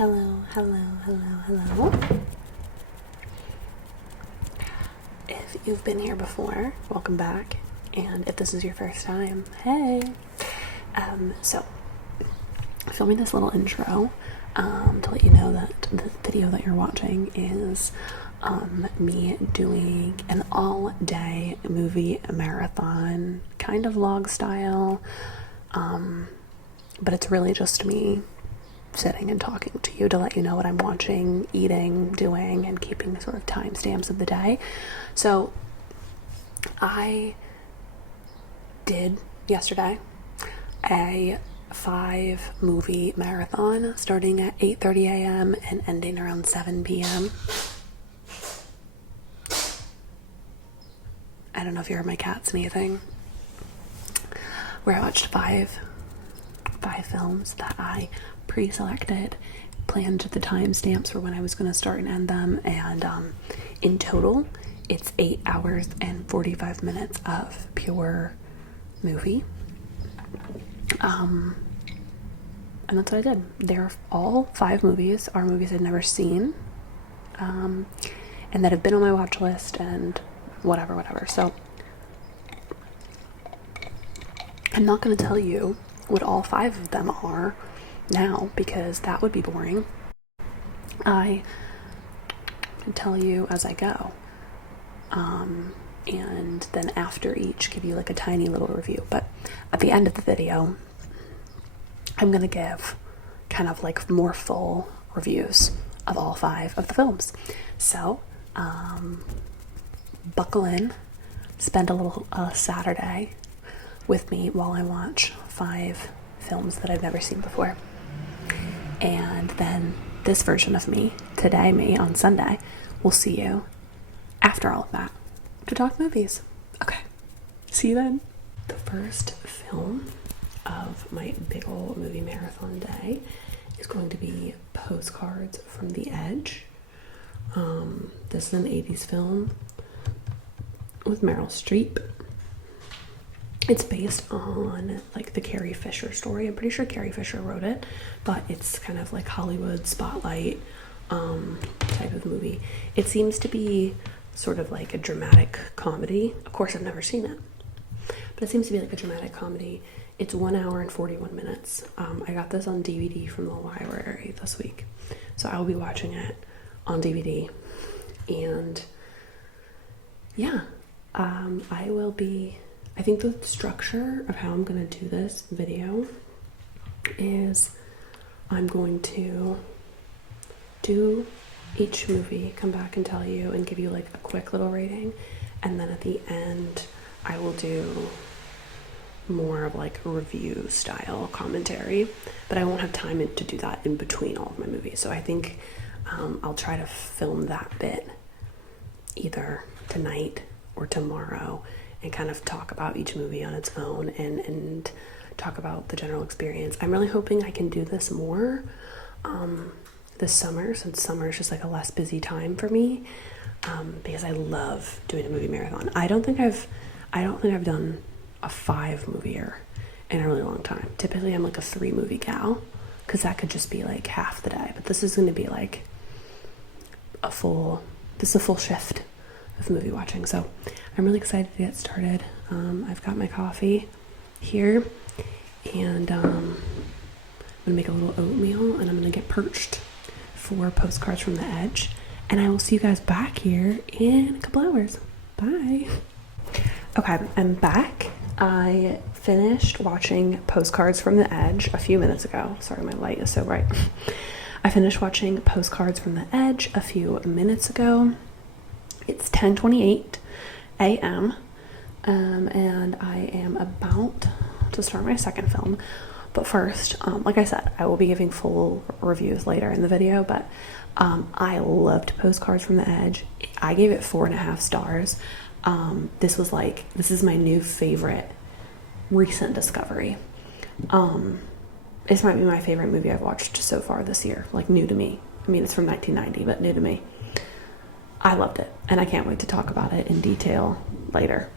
Hello, hello, hello, hello. If you've been here before, welcome back. And if this is your first time, hey. So, filming this little intro to let you know that the video that you're watching is me doing an all-day movie marathon, kind of vlog style, but it's really just me sitting and talking to you to let you know what I'm watching, eating, doing, and keeping sort of timestamps of the day. So I did yesterday a 5 movie marathon starting at 8:30 a.m. and ending around 7 p.m. I don't know if you heard my cat sneezing. Where I watched five films that I pre-selected, planned the timestamps for when I was going to start and end them, and in total it's 8 hours and 45 minutes of pure movie. And that's what I did. They're all 5 movies are movies I've never seen, and that have been on my watch list and whatever. So I'm not going to tell you what all 5 of them are now, because that would be boring. I can tell you as I go, and then after each give you like a tiny little review. But at the end of the video, I'm gonna give kind of like more full reviews of all 5 of the films. So buckle in, spend a little Saturday with me while I watch 5 films that I've never seen before. And then this version of me, today me on Sunday, will see you after all of that to talk movies. Okay, see you then. The first film of my big ol' movie marathon day is going to be Postcards from the Edge. This is an 80s film with Meryl Streep. It's based on like the Carrie Fisher story. I'm pretty sure Carrie Fisher wrote it, but it's kind of like Hollywood spotlight type of movie. It seems to be sort of like a dramatic comedy. Of course, I've never seen it, but it seems to be like a dramatic comedy. It's 1 hour and 41 minutes. I got this on DVD from the library this week, so I will be watching it on DVD. And yeah, I think the structure of how I'm going to do this video is I'm going to do each movie, come back and tell you and give you like a quick little rating, and then at the end I will do more of like a review style commentary, but I won't have time to do that in between all of my movies. So I think I'll try to film that bit either tonight or tomorrow and kind of talk about each movie on its own and talk about the general experience. I'm really hoping I can do this more this summer, since summer is just like a less busy time for me, because I love doing a movie marathon. I don't think I've done a 5 movie-er in a really long time. Typically I'm like a 3 movie gal, because that could just be like half the day, but this is going to be like a full shift of movie watching. So I'm really excited to get started. I've got my coffee here, and I'm gonna make a little oatmeal, and I'm gonna get perched for Postcards from the Edge, and I will see you guys back here in a couple hours. Bye. Okay, I'm back. I finished watching Postcards from the Edge a few minutes ago. Sorry, my light is so bright. I finished watching Postcards from the Edge a few minutes ago. It's 10:28 a.m. And I am about to start my second film. But first, like I said, I will be giving full reviews later in the video, but I loved Postcards from the Edge. I gave it 4.5 stars. This is my new favorite recent discovery. This might be my favorite movie I've watched so far this year, like new to me. I mean, it's from 1990, but new to me. I loved it, and I can't wait to talk about it in detail later.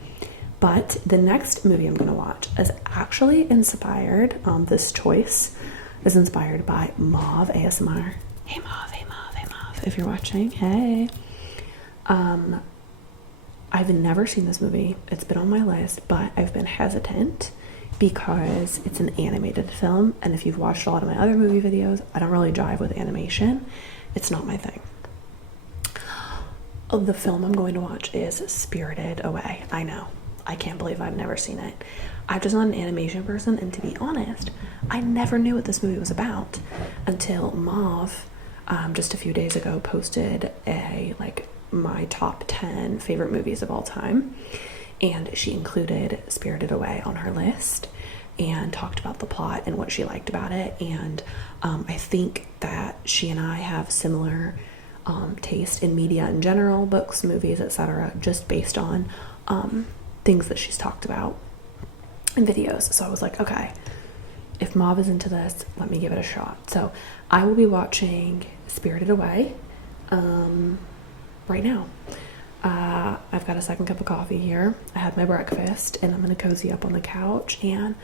But the next movie I'm going to watch is actually inspired, this choice is inspired by Mauve ASMR. Hey Mauve, hey Mauve, hey Mauve. If you're watching, hey. I've never seen this movie. It's been on my list, but I've been hesitant because it's an animated film, and if you've watched a lot of my other movie videos, I don't really jive with animation. It's not my thing. Oh, the film I'm going to watch is Spirited Away. I know. I can't believe I've never seen it. I'm just not an animation person, and to be honest, I never knew what this movie was about until Mauve, just a few days ago, posted my top 10 favorite movies of all time, and she included Spirited Away on her list and talked about the plot and what she liked about it. And I think that she and I have similar taste in media in general, books, movies, etc., just based on things that she's talked about in videos. So I was like, okay, if Mauve is into this, let me give it a shot. So I will be watching Spirited Away right now. I've got a second cup of coffee here. I had my breakfast, and I'm gonna cozy up on the couch, and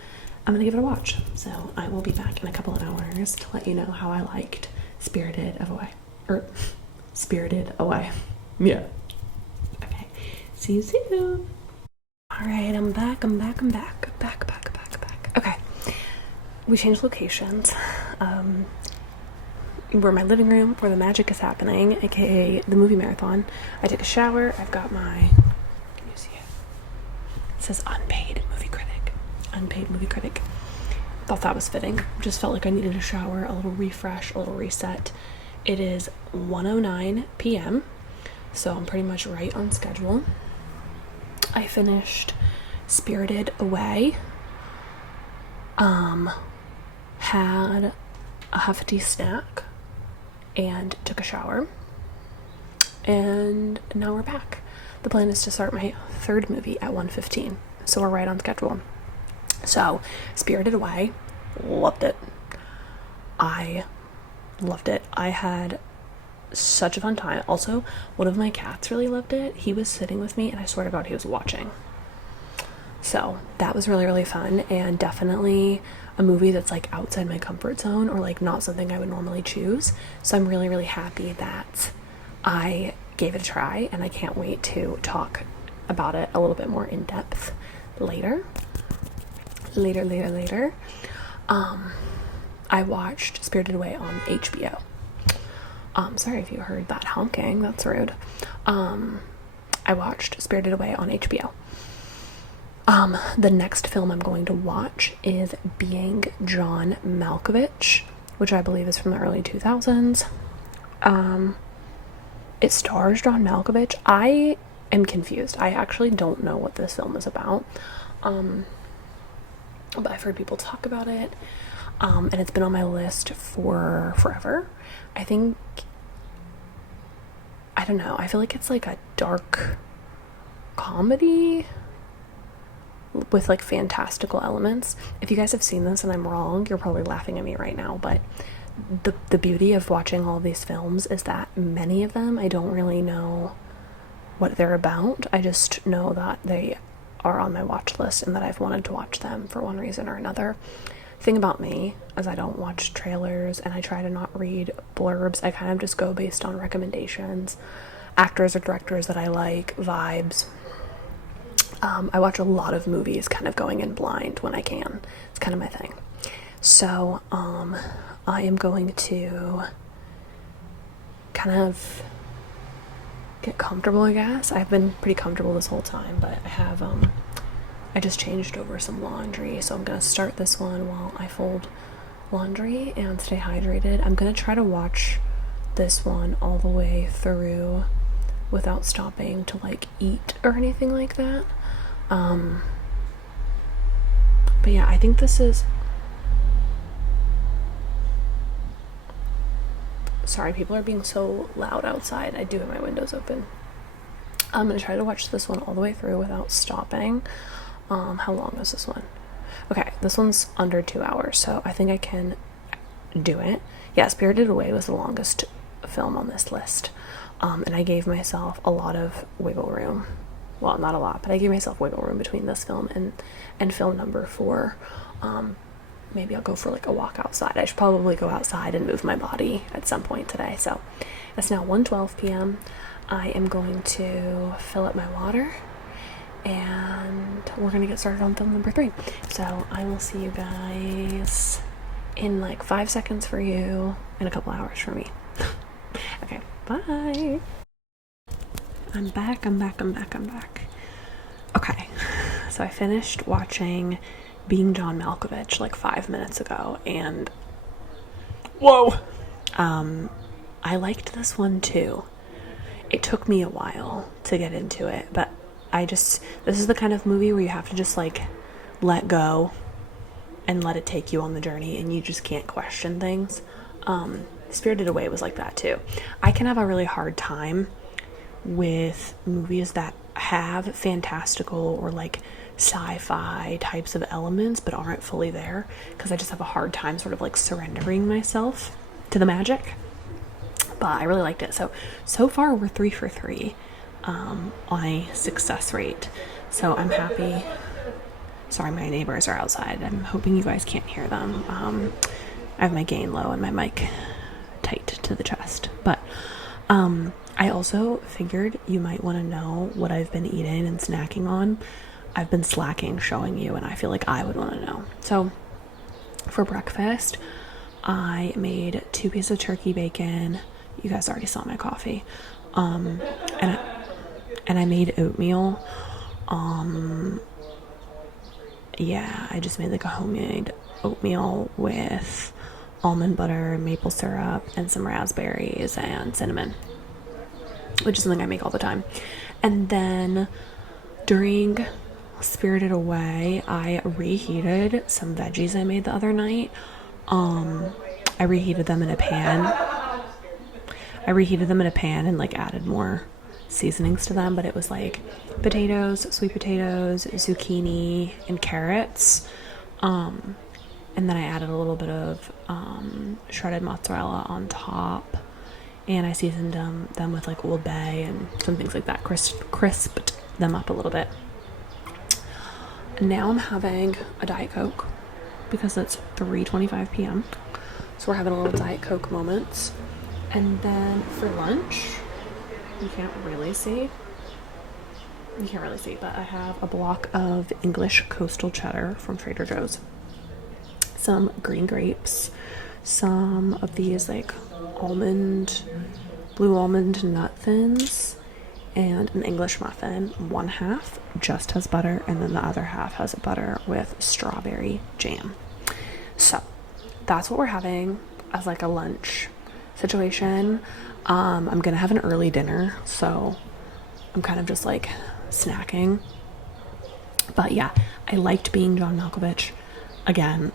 I'm gonna give it a watch. So I will be back in a couple of hours to let you know how I liked Spirited Away. Yeah. Okay. See you soon. All right, I'm back. Back. Okay. We changed locations. We're in my living room where the magic is happening, aka the movie marathon. I took a shower. I've got my, can you see it? It says unpaid movie critic. Thought that was fitting. Just felt like I needed a shower, a little refresh, a little reset. It is 1:09 p.m. so I'm pretty much right on schedule. I finished Spirited Away. Had a hefty snack and took a shower, and now we're back. The plan is to start my third movie at 1:15, so we're right on schedule. So Spirited Away, loved it. I had such a fun time. Also, one of my cats really loved it. He was sitting with me, and I swear to God, he was watching. So that was really, really fun, and definitely a movie that's like outside my comfort zone, or like not something I would normally choose. So I'm really, really happy that I gave it a try, and I can't wait to talk about it a little bit more in depth later. I watched Spirited Away on HBO. Sorry if you heard that honking, that's rude. I watched Spirited Away on HBO. The next film I'm going to watch is Being John Malkovich, which I believe is from the early 2000s. It stars John Malkovich. I am confused. I actually don't know what this film is about. But I've heard people talk about it. And it's been on my list for forever. I don't know. I feel like it's like a dark comedy with like fantastical elements. If you guys have seen this and I'm wrong, you're probably laughing at me right now, but the beauty of watching all these films is that many of them I don't really know what they're about. I just know that they are on my watch list and that I've wanted to watch them for one reason or another. Thing about me is I don't watch trailers, and I try to not read blurbs. I kind of just go based on recommendations, actors or directors that I like, vibes. I watch a lot of movies kind of going in blind when I can. It's kind of my thing. So I am going to kind of get comfortable, I guess. I've been pretty comfortable this whole time, but I just changed over some laundry, so I'm gonna start this one while I fold laundry and stay hydrated. I'm gonna try to watch this one all the way through without stopping to like eat or anything like that. But yeah, I think this is, sorry, people are being so loud outside. I do have my windows open. I'm gonna try to watch this one all the way through without stopping. How long is this one? Okay, this one's under 2 hours, so I think I can do it. Yeah, Spirited Away was the longest film on this list. And I gave myself a lot of wiggle room. Well, not a lot, but I gave myself wiggle room between this film and film number 4. maybe I'll go for like a walk outside. I should probably go outside and move my body at some point today. So it's now 1:12 p.m. I am going to fill up my water and we're gonna get started on film number 3. So I will see you guys in like 5 seconds for you and a couple hours for me. Okay, bye. I'm back. Okay, so I finished watching Being John Malkovich like 5 minutes ago, and whoa, I liked this one too. It took me a while to get into it, but this is the kind of movie where you have to just like let go and let it take you on the journey, and you just can't question things. Spirited Away was like that too. I can have a really hard time with movies that have fantastical or like sci-fi types of elements but aren't fully there, because I just have a hard time sort of like surrendering myself to the magic. But I really liked it. So far we're 3 for 3 on a success rate, so I'm happy. Sorry, my neighbors are outside. I'm hoping you guys can't hear them. I have my gain low and my mic tight to the chest. But I also figured you might want to know what I've been eating and snacking on. I've been slacking showing you, and I feel like I would want to know. So for breakfast, I made 2 pieces of turkey bacon. You guys already saw my coffee. And I made oatmeal. Yeah, I just made like a homemade oatmeal with almond butter, maple syrup, and some raspberries and cinnamon, which is something I make all the time. And then during Spirited Away, I reheated some veggies I made the other night. I reheated them in a pan. And like added more seasonings to them, but it was like potatoes, sweet potatoes, zucchini, and carrots. And then I added a little bit of shredded mozzarella on top, and I seasoned them with like Old Bay and some things like that, crisped them up a little bit. And now I'm having a Diet Coke because it's 3:25 p.m. So we're having a little Diet Coke moment. And then for lunch, you can't really see, but I have a block of English coastal cheddar from Trader Joe's, some green grapes, some of these like blue almond nut thins, and an English muffin. One half just has butter, and then the other half has butter with strawberry jam. So that's what we're having as like a lunch situation. I'm gonna have an early dinner, so I'm kind of just like snacking. But yeah, I liked Being John Malkovich. Again,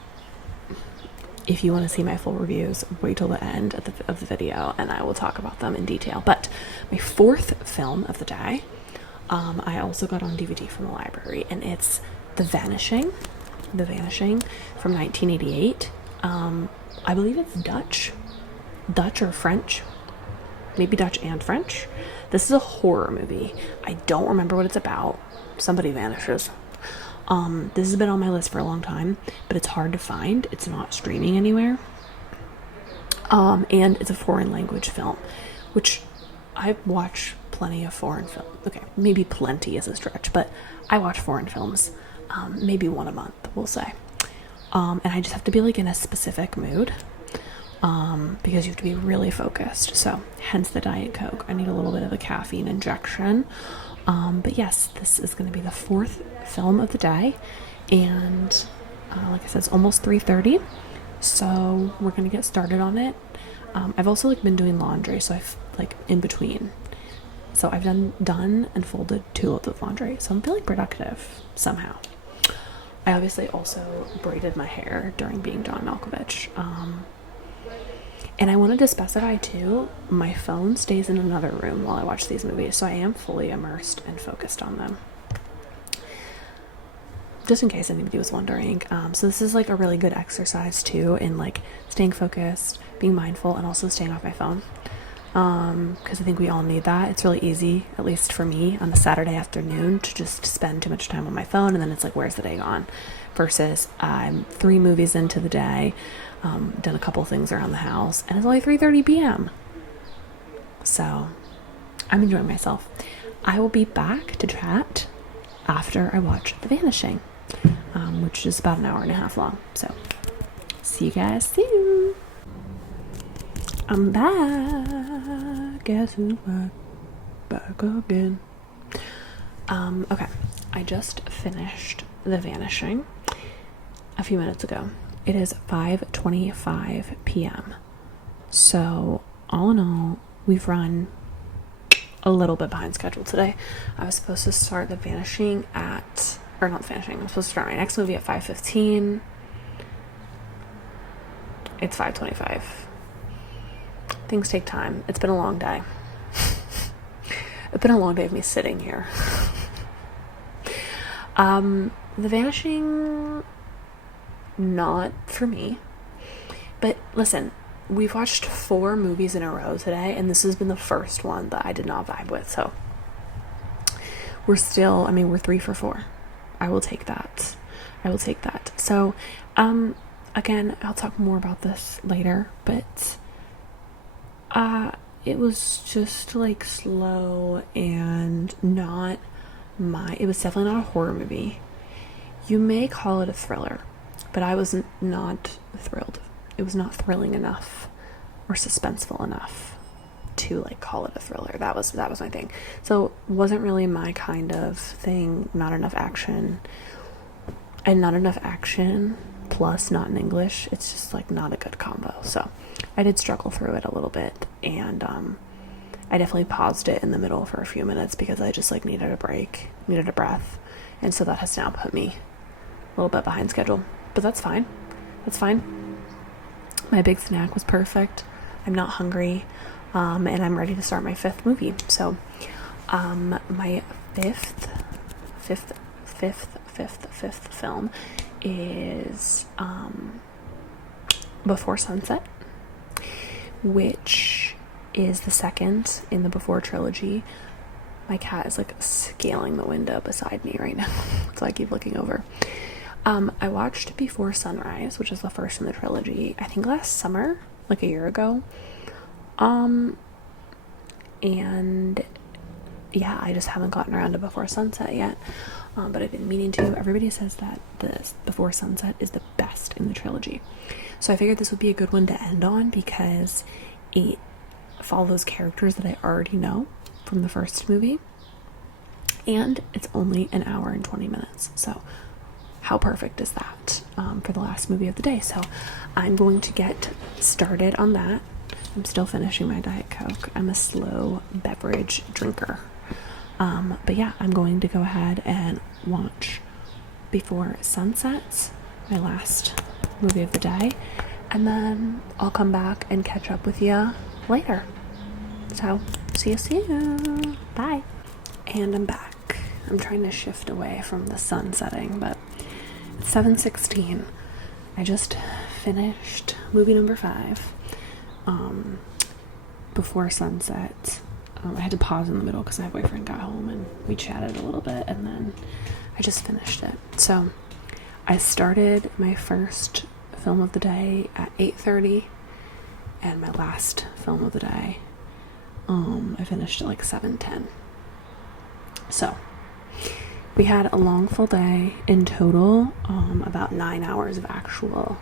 if you want to see my full reviews, wait till the end of the video and I will talk about them in detail. But my 4th film of the day, I also got on DVD from the library, and it's The Vanishing from 1988. I believe it's Dutch or French, maybe Dutch and French. This is a horror movie. I don't remember what it's about. Somebody vanishes. This has been on my list for a long time, but it's hard to find. It's not streaming anywhere. And it's a foreign language film, which I watch plenty of foreign films. Okay, maybe plenty is a stretch, but I watch foreign films, maybe one a month, we'll say. And I just have to be like in a specific mood. Because you have to be really focused. So hence the Diet Coke. I need a little bit of a caffeine injection. But yes, this is going to be the 4th film of the day. And like I said, it's almost 3:30. So we're going to get started on it. I've also like been doing laundry, so I've like in between. So I've done and folded 2 loads of laundry. So I'm feeling productive somehow. I obviously also braided my hair during Being John Malkovich. And I wanted to specify too, my phone stays in another room while I watch these movies, so I am fully immersed and focused on them. Just in case anybody was wondering. So this is like a really good exercise too in like staying focused, being mindful, and also staying off my phone. because I think we all need that. It's really easy, at least for me, on a Saturday afternoon to just spend too much time on my phone, and then it's like, where's the day gone? Versus I'm 3 movies into the day, done a couple things around the house, and it's only 3:30 p.m. So I'm enjoying myself. I will be back to chat after I watch The Vanishing, which is about an hour and a half long. So see you guys soon. I'm back. Guess who's back? Back again. Okay. I just finished The Vanishing a few minutes ago. It is 5:25 p.m. So all in all, we've run a little bit behind schedule today. I was supposed to start The Vanishing at, or not The Vanishing, I'm supposed to start my next movie at 5:15. It's 5:25. Things take time. It's been a long day. It's been a long day of me sitting here. The Vanishing, not for me. But listen, we've watched 4 movies in a row today, and this has been the first one that I did not vibe with. So we're still, we're 3 for 4. I will take that. So, again, I'll talk more about this later, but it was just like slow and not it was definitely not a horror movie. You may call it a thriller, but I was not thrilled. It was not thrilling enough or suspenseful enough to like call it a thriller. That was my thing. So it wasn't really my kind of thing. Not enough action, and not enough action plus not in English. It's just like not a good combo. So I did struggle through it a little bit, and I definitely paused it in the middle for a few minutes because I just like needed a break, needed a breath, and so that has now put me a little bit behind schedule. But that's fine. My big snack was perfect. I'm not hungry, and I'm ready to start my 5th movie. So my fifth film is Before Sunset, which is the second in the Before trilogy. My cat is like scaling the window beside me right now, so I keep looking over. I watched Before Sunrise, which is the first in the trilogy, I think last summer, like a year ago. And yeah, I just haven't gotten around to Before Sunset yet. But I've been meaning to. Everybody says that this Before Sunset is the best in the trilogy. So I figured this would be a good one to end on because it follows characters that I already know from the first movie. And it's only an hour and 20 minutes. So how perfect is that for the last movie of the day? So I'm going to get started on that. I'm still finishing my Diet Coke. I'm a slow beverage drinker. But yeah, I'm going to go ahead and watch Before Sunset, my last movie of the day, and then I'll come back and catch up with you later. So, see you soon. Bye. And I'm back. I'm trying to shift away from the sun setting, but it's 7:16. I just finished movie number 5, Before Sunset. I had to pause in the middle because my boyfriend got home and we chatted a little bit, and then I just finished it. So I started my first film of the day at 8:30, and my last film of the day, I finished at like 7:10. So we had a long full day in total, about 9 hours of actual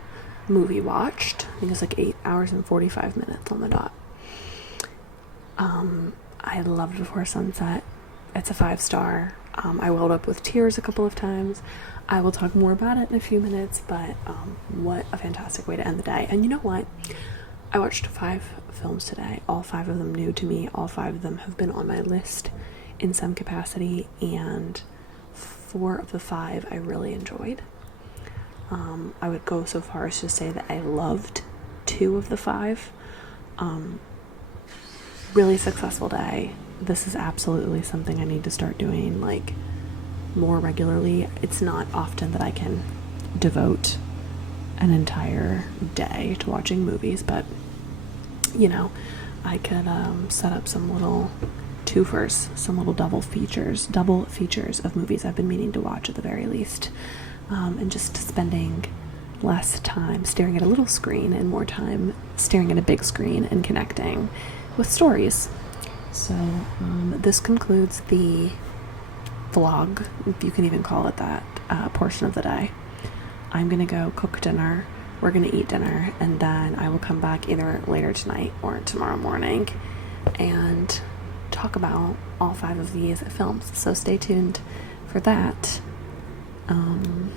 movie watched. I think it's like 8 hours and 45 minutes on the dot. I loved Before Sunset. It's a 5-star. I welled up with tears a couple of times. I will talk more about it in a few minutes, but what a fantastic way to end the day. And you know what? I watched 5 films today. All 5 of them new to me. All 5 of them have been on my list in some capacity, and 4 of the 5 I really enjoyed. I would go so far as to say that I loved 2 of the 5. Really successful day. This is absolutely something I need to start doing like more regularly. It's not often that I can devote an entire day to watching movies, but you know, I could set up some little twofers, some little double features of movies I've been meaning to watch at the very least, and just spending less time staring at a little screen and more time staring at a big screen and connecting with stories. So this concludes the vlog, if you can even call it that, portion of the day. I'm gonna go cook dinner, we're gonna eat dinner, and then I will come back either later tonight or tomorrow morning and talk about all 5 of these films. So stay tuned for that, and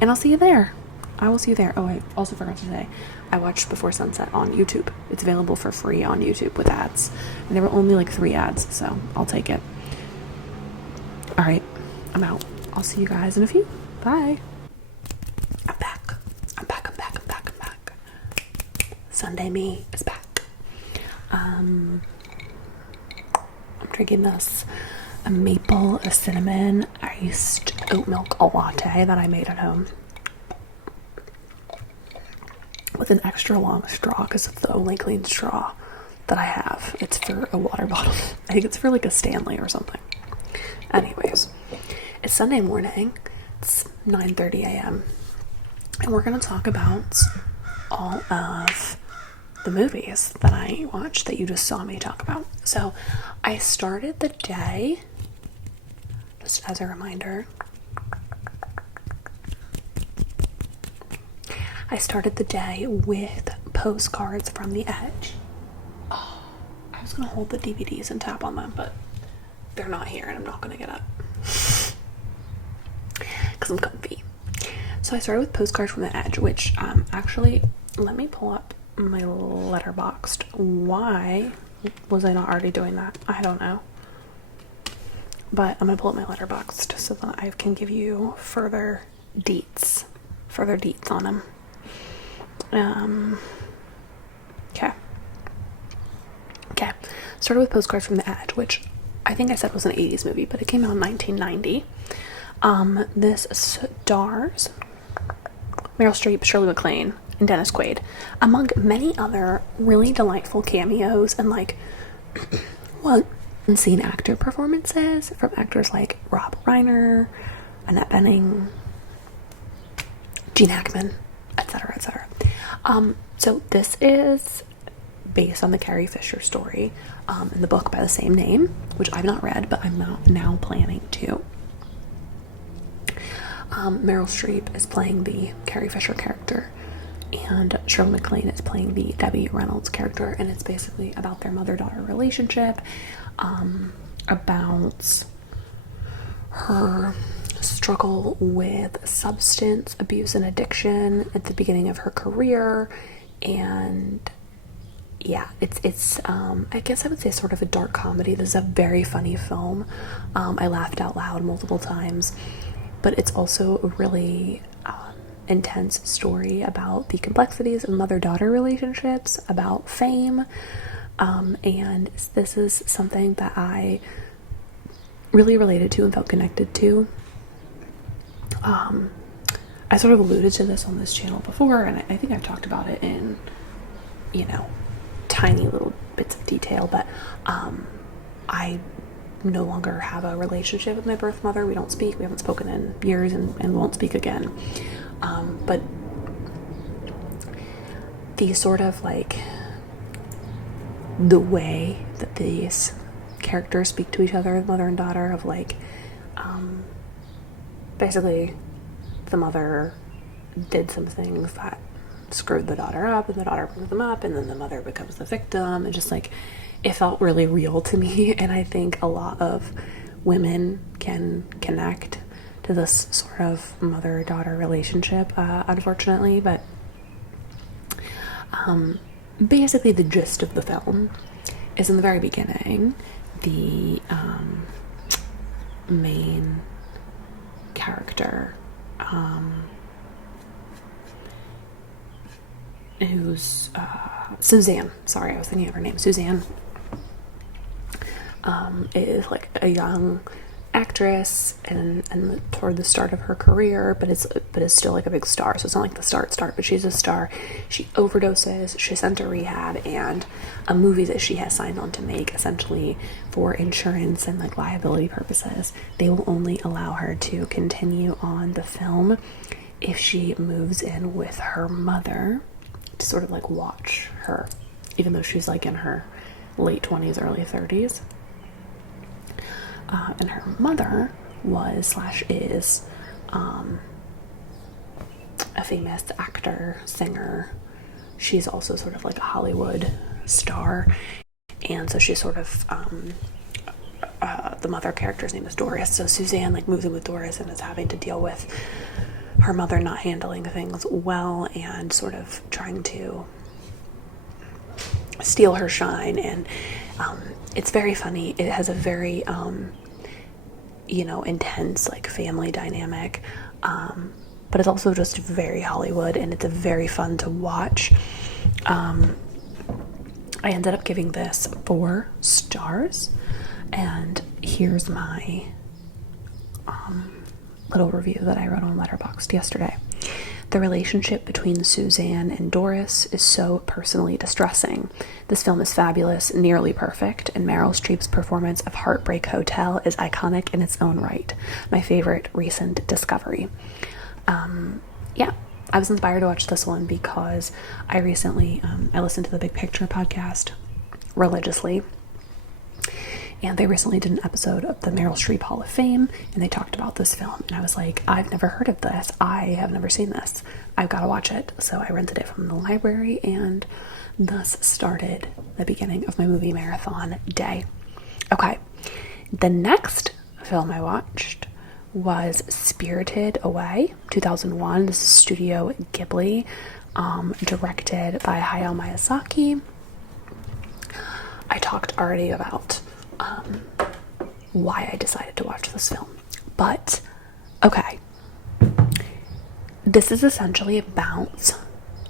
I'll see you there. I will see you there. Oh, I also forgot to say, I watched Before Sunset on YouTube. It's available for free on YouTube with ads, and there were only like 3 ads, so I'll take it. All right, I'm out. I'll see you guys in a few. Bye. I'm back. Sunday me is back. I'm drinking this a maple cinnamon iced oat milk latte that I made at home with an extra long straw because it's the only clean straw that I have. It's for a water bottle. I think it's for like a Stanley or something. Anyways, it's Sunday morning. It's 9:30 a.m. and we're going to talk about all of the movies that I watched that you just saw me talk about. So I started the day, just as a reminder, I started the day with Postcards from the Edge. Oh, I was going to hold the DVDs and tap on them, but they're not here and I'm not going to get up because I'm comfy. So I started with Postcards from the Edge, which actually, let me pull up my letterboxd. Why was I not already doing that? I don't know. But I'm going to pull up my letterboxd so that I can give you further deets on them. Okay. Started with Postcards from the Edge, which I think I said was an 80s movie, but it came out in 1990. This stars Meryl Streep, Shirley MacLaine, and Dennis Quaid, among many other really delightful cameos and like unseen actor performances from actors like Rob Reiner, Annette Bening, Gene Hackman, etc., etc. So this is based on the Carrie Fisher story in the book by the same name, which I've not read, but I'm now planning to. Meryl Streep is playing the Carrie Fisher character, and Shirley MacLaine is playing the Debbie Reynolds character, and it's basically about their mother-daughter relationship, about her struggle with substance abuse and addiction at the beginning of her career, and yeah, it's I guess I would say sort of a dark comedy. This is a very funny film. I laughed out loud multiple times, but it's also a really intense story about the complexities of mother-daughter relationships, about fame, and this is something that I really related to and felt connected to. I sort of alluded to this on this channel before, and I think I've talked about it in, tiny little bits of detail, but I no longer have a relationship with my birth mother. We don't speak. We haven't spoken in years and won't speak again. But the sort of like the way that these characters speak to each other, mother and daughter, of like basically the mother did some things that screwed the daughter up, and the daughter brings them up, and then the mother becomes the victim, and just like it felt really real to me. And I think a lot of women can connect to this sort of mother-daughter relationship, unfortunately. But basically the gist of the film is, in the very beginning, the main character, who's Suzanne, sorry, I was thinking of her name, Suzanne, is like a young actress and toward the start of her career, but is still like a big star. So it's not like the start, but she's a star. She overdoses, she's sent to rehab, and a movie that she has signed on to make, essentially for insurance and like liability purposes, they will only allow her to continue on the film if she moves in with her mother to sort of like watch her, even though she's like in her late 20s, early 30s. And her mother is a famous actor, singer. She's also sort of like a Hollywood star. And so she's sort of, the mother character's name is Doris. So Suzanne like moves in with Doris and is having to deal with her mother not handling things well and sort of trying to steal her shine. And it's very funny. It has a very intense like family dynamic, but it's also just very Hollywood, and it's a very fun to watch. I ended up giving this 4 stars, and here's my little review that I wrote on Letterboxd yesterday. The relationship between Suzanne and Doris is so personally distressing. This film is fabulous, nearly perfect, and Meryl Streep's performance of Heartbreak Hotel is iconic in its own right. My favorite recent discovery. I was inspired to watch this one because I recently, I listened to the Big Picture podcast religiously, and they recently did an episode of the Meryl Streep Hall of Fame, and they talked about this film, and I was like, I've never heard of this. I have never seen this. I've got to watch it. So I rented it from the library, and thus started the beginning of my movie marathon day. Okay, the next film I watched was Spirited Away, 2001. This is Studio Ghibli, directed by Hayao Miyazaki. I talked already about why I decided to watch this film. But, okay. This is essentially about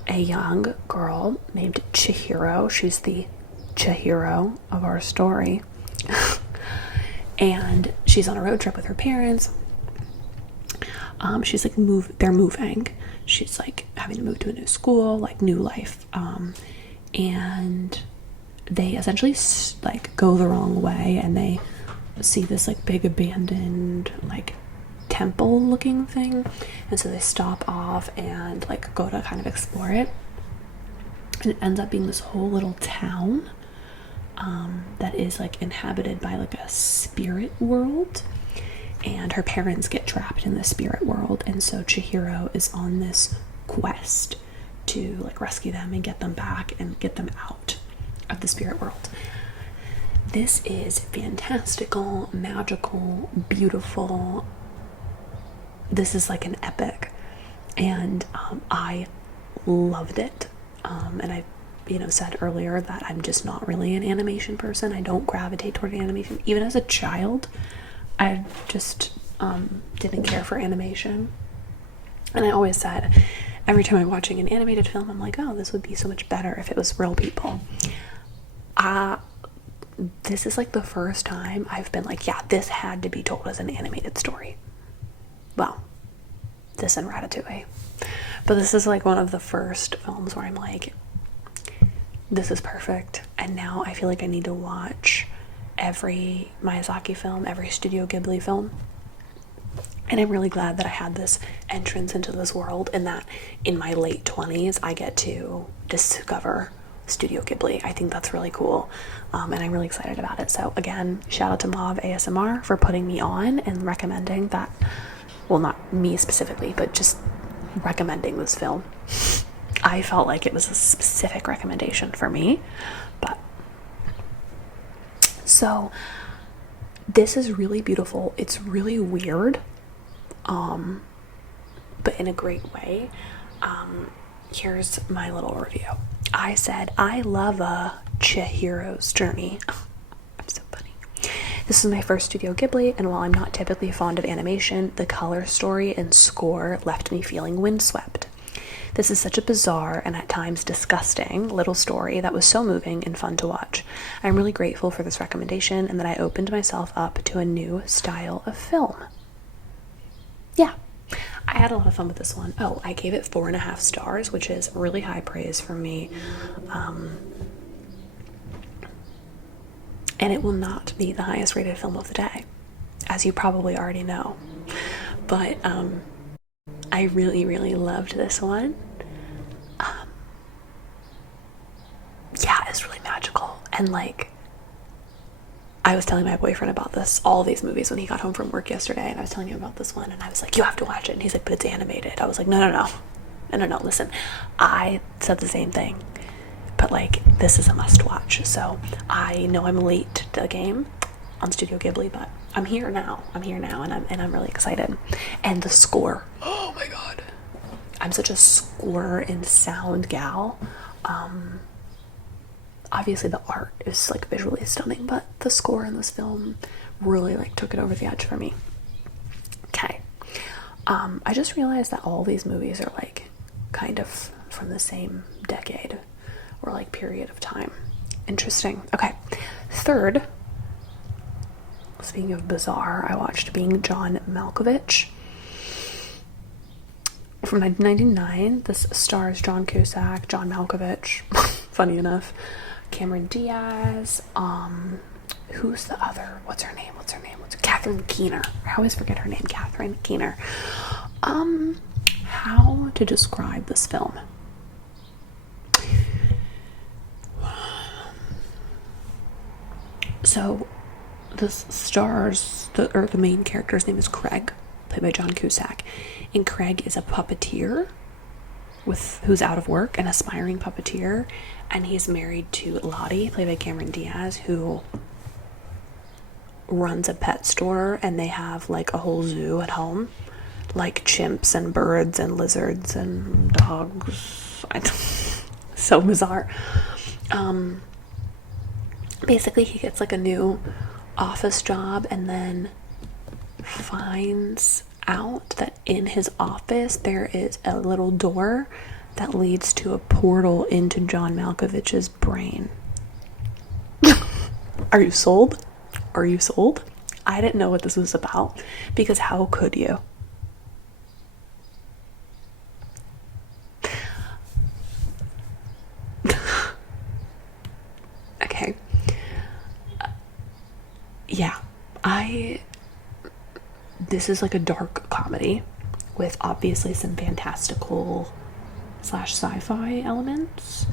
a young girl named Chihiro. She's the Chihiro of our story. And she's on a road trip with her parents. She's like they're moving. She's like having to move to a new school, like new life. And they essentially like go the wrong way, and they see this like big abandoned like temple looking thing, and so they stop off and like go to kind of explore it, and it ends up being this whole little town that is like inhabited by like a spirit world, and her parents get trapped in the spirit world, and so Chihiro is on this quest to like rescue them and get them back and get them out of the spirit world. This is fantastical, magical, beautiful. This is like an epic, and I loved it. And I, said earlier that I'm just not really an animation person. I don't gravitate toward animation. Even as a child, I just didn't care for animation. And I always said, every time I'm watching an animated film, I'm like, oh, this would be so much better if it was real people. This is like the first time I've been like, yeah, this had to be told as an animated story. Well, this and Ratatouille. But this is like one of the first films where I'm like, this is perfect. And now I feel like I need to watch every Miyazaki film, every Studio Ghibli film. And I'm really glad that I had this entrance into this world, and that in my late 20s I get to discover Studio Ghibli. I think that's really cool, and I'm really excited about it. So again, shout out to Mauve ASMR for putting me on and recommending that. Well, not me specifically, but just recommending this film. I felt like it was a specific recommendation for me. But so this is really beautiful. It's really weird, but in a great way. Here's my little review. I said, I love a Chihiro's journey. Oh, I'm so funny. This is my first Studio Ghibli, and while I'm not typically fond of animation, the color, story, and score left me feeling windswept. This is such a bizarre and at times disgusting little story that was so moving and fun to watch. I'm really grateful for this recommendation and that I opened myself up to a new style of film. Yeah, I had a lot of fun with this one. Oh, I gave it 4.5 stars, which is really high praise for me. And it will not be the highest rated film of the day, as you probably already know. But I really, really loved this one. Yeah, it's really magical. And like, I was telling my boyfriend about all these movies when he got home from work yesterday, and I was telling him about this one, and I was like, you have to watch it. And he's like, but it's animated. I was like, no, listen, I said the same thing, but like, this is a must watch. So I know I'm late to the game on Studio Ghibli, but I'm here now, and I'm really excited. And the score, oh my god, I'm such a score and sound gal. Obviously the art is like visually stunning, but the score in this film really like took it over the edge for me. Okay. I just realized that all these movies are like kind of from the same decade or like period of time. Interesting. Okay. Third, speaking of bizarre, I watched Being John Malkovich from 1999. This stars John Cusack, John Malkovich, funny enough, Cameron Diaz, who's the other, what's her name, Catherine Keener. I always forget her name, Catherine Keener. How to describe this film? So this stars, the main character's name is Craig, played by John Cusack, and Craig is a puppeteer who's out of work, an aspiring puppeteer, and he's married to Lottie, played by Cameron Diaz, who runs a pet store, and they have like a whole zoo at home, like chimps and birds and lizards and dogs. So bizarre. Basically he gets like a new office job, and then finds out that in his office there is a little door that leads to a portal into John Malkovich's brain. Are you sold? I didn't know what this was about, because how could you? Okay. Yeah, this is like a dark comedy with obviously some fantastical / sci-fi elements.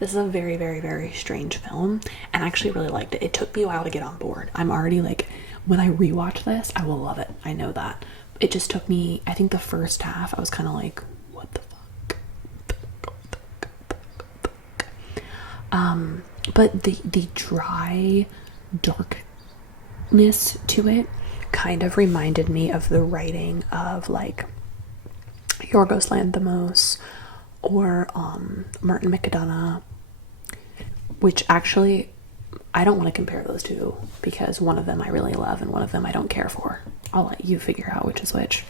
This is a very, very, very strange film, and I actually really liked it. It took me a while to get on board. I'm already like, when I rewatch this, I will love it. I know that. It just took me, I think the first half, I was kind of like, what the fuck? But the dry darkness to it kind of reminded me of the writing of like Yorgos Lanthimos or Martin McDonagh, which actually I don't want to compare those two, because one of them I really love and one of them I don't care for. I'll let you figure out which is which.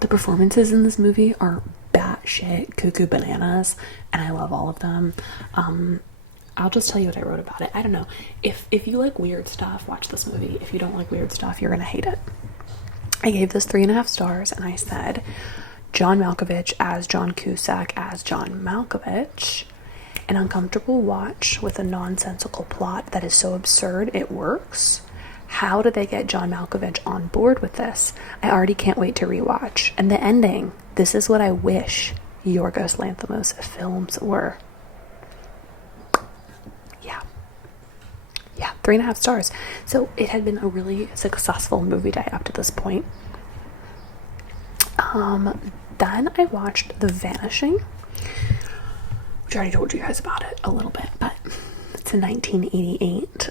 The performances in this movie are batshit cuckoo bananas, and I love all of them. I'll just tell you what I wrote about it. I don't know. If you like weird stuff, watch this movie. If you don't like weird stuff, you're gonna hate it. I gave this 3.5 stars, and I said, John Malkovich as John Cusack as John Malkovich. An uncomfortable watch with a nonsensical plot that is so absurd it works. How did they get John Malkovich on board with this? I already can't wait to rewatch. And the ending, this is what I wish Yorgos Lanthimos films were. Yeah, 3.5 stars. So it had been a really successful movie day up to this point. Then I watched The Vanishing, which I already told you guys about it a little bit, but it's a 1988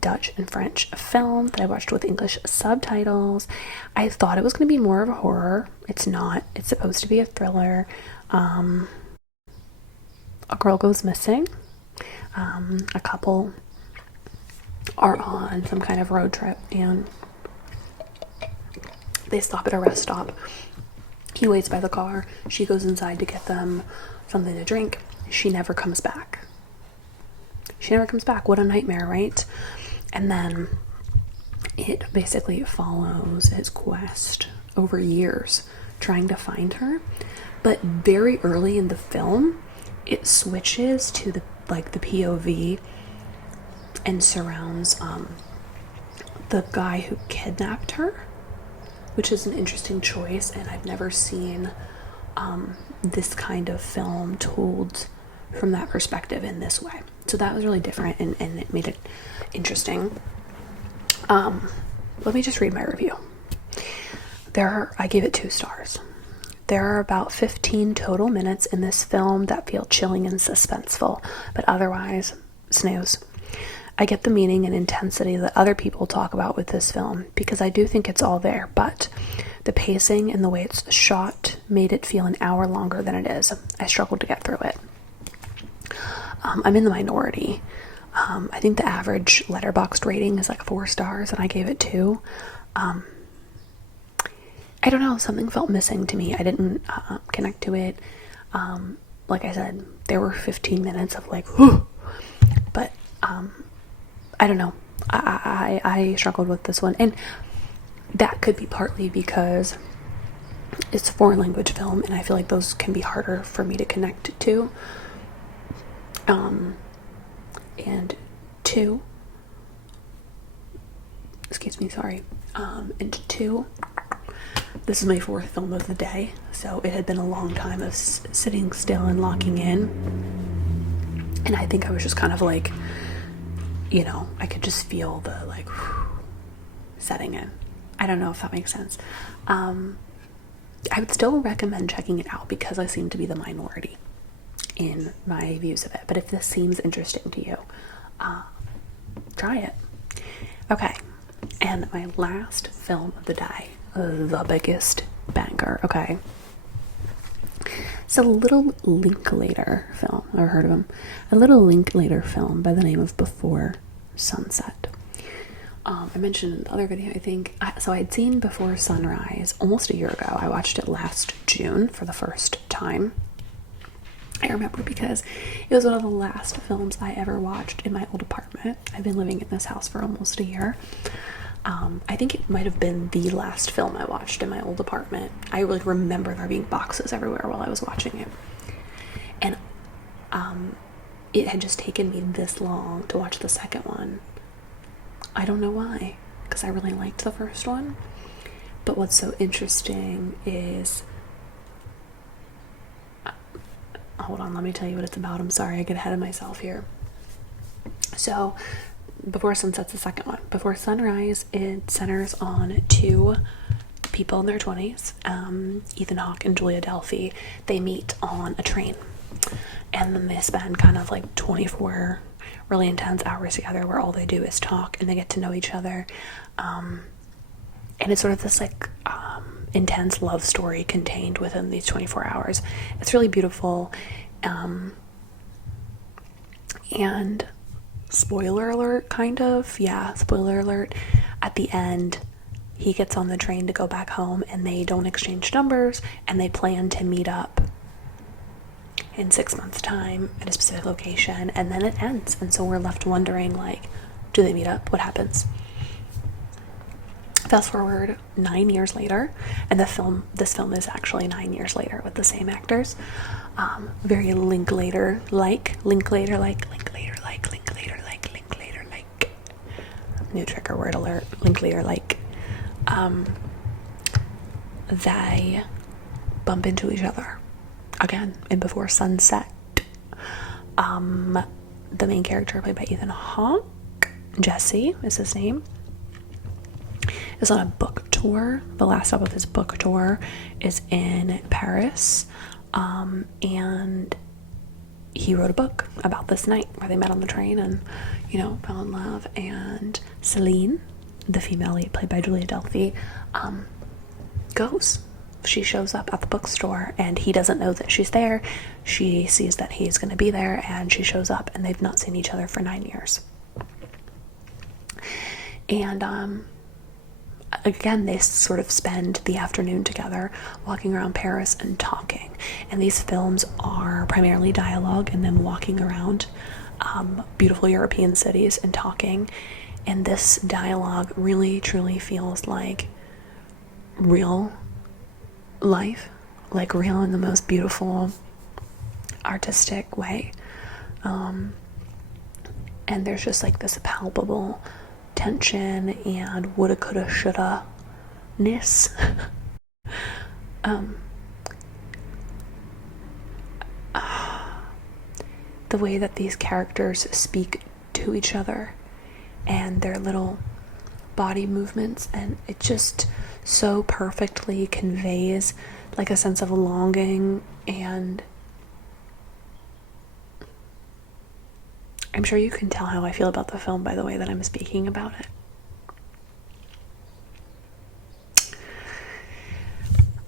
Dutch and French film that I watched with English subtitles. I thought it was going to be more of a horror. It's not. It's supposed to be a thriller. A girl goes missing. A couple are on some kind of road trip, and They stop at a rest stop. He waits by the car. She goes inside to get them something to drink. She never comes back. What a nightmare, right? And then it basically follows his quest over years trying to find her. But very early in the film, it switches to the POV and surrounds the guy who kidnapped her, which is an interesting choice, and I've never seen this kind of film told from that perspective in this way. So that was really different, and it made it interesting. Let me just read my review. I gave it 2 stars. There are about 15 total minutes in this film that feel chilling and suspenseful, but otherwise, snooze. I get the meaning and intensity that other people talk about with this film, because I do think it's all there, but the pacing and the way it's shot made it feel an hour longer than it is. I struggled to get through it. I'm in the minority. I think the average letterboxd rating is like 4 stars, and I gave it 2. I don't know, something felt missing to me. I didn't connect to it. Like I said, there were 15 minutes of like, whew, but I don't know. I struggled with this one, and that could be partly because it's a foreign language film, and I feel like those can be harder for me to connect to. And 2, and 2, this is my 4th film of the day, so it had been a long time of sitting still and locking in, and I think I was just kind of like, I could just feel the like setting in. I don't know if that makes sense. I would still recommend checking it out because I seem to be the minority in my views of it, but if this seems interesting to you, try it. Okay, and my last film of the day, the biggest banger. Okay, it's a little Linklater film. I've heard of him. A little Linklater film by the name of Before Sunset. I mentioned in the other video, I think. So I'd seen Before Sunrise almost a year ago. I watched it last June for the first time. I remember because it was one of the last films I ever watched in my old apartment. I've been living in this house for almost a year. I think it might have been the last film I watched in my old apartment. I really remember there being boxes everywhere while I was watching it. And it had just taken me this long to watch the second one. I don't know why, because I really liked the first one. But what's so interesting is... hold on, let me tell you what it's about. I'm sorry, I get ahead of myself here. So, Before Sunset's the second one. Before Sunrise, it centers on 2 people in their 20s, Ethan Hawke and Julia Delpy. They meet on a train, and then they spend kind of like 24 really intense hours together where all they do is talk, and they get to know each other. And it's sort of this like intense love story contained within these 24 hours. It's really beautiful. And spoiler alert, kind of. Yeah, spoiler alert. At the end, he gets on the train to go back home, and they don't exchange numbers, and they plan to meet up in 6 months' time at a specific location, and then it ends. And so we're left wondering, like, do they meet up? What happens? Fast forward 9 years later, and this film is actually 9 years later with the same actors. Very Linklater-like. New trigger word alert. Linklater-like. They bump into each other again in Before Sunset. The main character, played by Ethan Hawke, Jesse is his name, is on a book tour. The last stop of his book tour is in Paris, and he wrote a book about this night where they met on the train and, fell in love. And Celine, the female lead, played by Julia Delpy, goes. She shows up at the bookstore, and he doesn't know that she's there. She sees that he's going to be there, and she shows up, and they've not seen each other for 9 years. And again, they sort of spend the afternoon together walking around Paris and talking. And these films are primarily dialogue and them walking around beautiful European cities and talking. And this dialogue really truly feels like real life, like real in the most beautiful artistic way. And there's just like this palpable tension and woulda, coulda, shoulda ness. The way that these characters speak to each other and their little body movements, and it just so perfectly conveys like a sense of longing. And I'm sure you can tell how I feel about the film by the way that I'm speaking about it.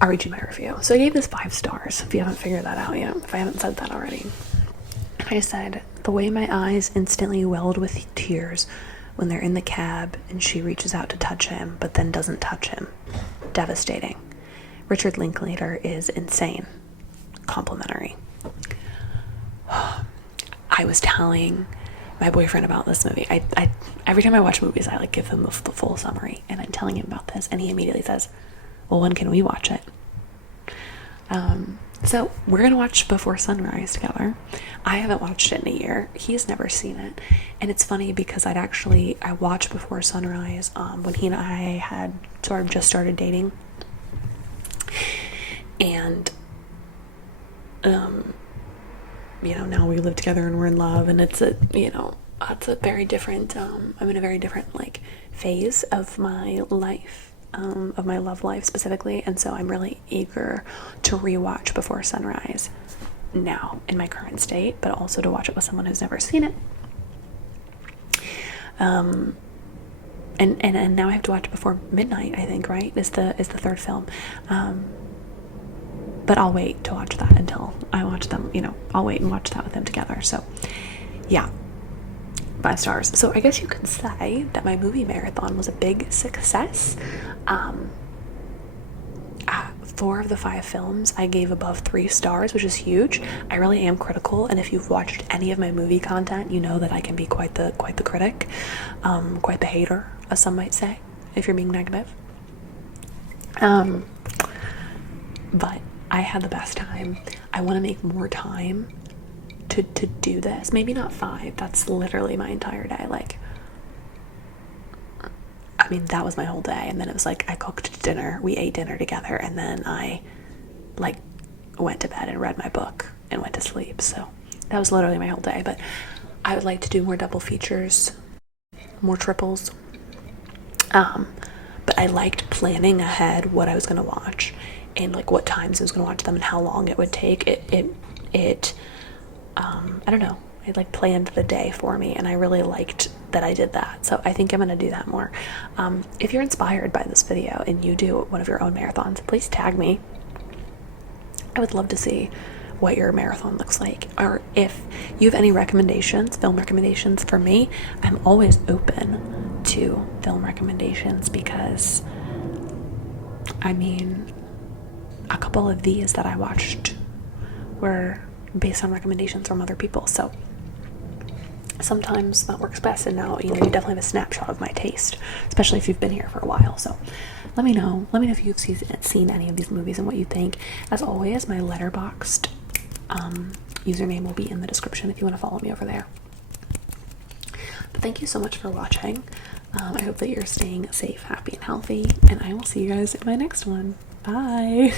I'll read you my review. So I gave this 5 stars, if you haven't figured that out yet, if I haven't said that already. I said, the way my eyes instantly welled with tears when they're in the cab and she reaches out to touch him, but then doesn't touch him. Devastating. Richard Linklater is insane. Complimentary. I was telling my boyfriend about this movie. I every time I watch movies, I like give him the full summary, and I'm telling him about this, and he immediately says, well, when can we watch it? So we're gonna watch Before Sunrise together. I haven't watched it in a year. He's never seen it, and it's funny because I watched Before Sunrise when he and I had sort of just started dating, and now we live together and we're in love, and it's a very different I'm in a very different like phase of my life, of my love life specifically, and so I'm really eager to rewatch Before Sunrise now in my current state, but also to watch it with someone who's never seen it. And now I have to watch Before Midnight, I think, right? Is the third film. But I'll wait to watch that until I watch them, I'll wait and watch that with them together. So yeah, 5 stars. So I guess you could say that my movie marathon was a big success. 4 of the 5 films I gave above 3 stars, which is huge. I really am critical, and if you've watched any of my movie content, you know that I can be quite the critic, quite the hater, as some might say, if you're being negative. But I had the best time. I want to make more time to do this. Maybe not 5. That's literally my entire day. That was my whole day. And then it was like I cooked dinner, we ate dinner together, and then I went to bed and read my book and went to sleep. So that was literally my whole day. But I would like to do more double features, more triples. But I liked planning ahead what I was going to watch and what times I was going to watch them and how long it would take. I don't know. It planned the day for me, and I really liked that I did that. So I think I'm going to do that more. If you're inspired by this video and you do one of your own marathons, please tag me. I would love to see what your marathon looks like. Or if you have any recommendations, film recommendations for me, I'm always open to film recommendations because, a couple of these that I watched were based on recommendations from other people. So sometimes that works best, and now you definitely have a snapshot of my taste, especially if you've been here for a while. So let me know if you've seen any of these movies and what you think. As always, my letterboxd username will be in the description if you want to follow me over there. But thank you so much for watching. I hope that you're staying safe, happy, and healthy, and I will see you guys in my next one. Bye.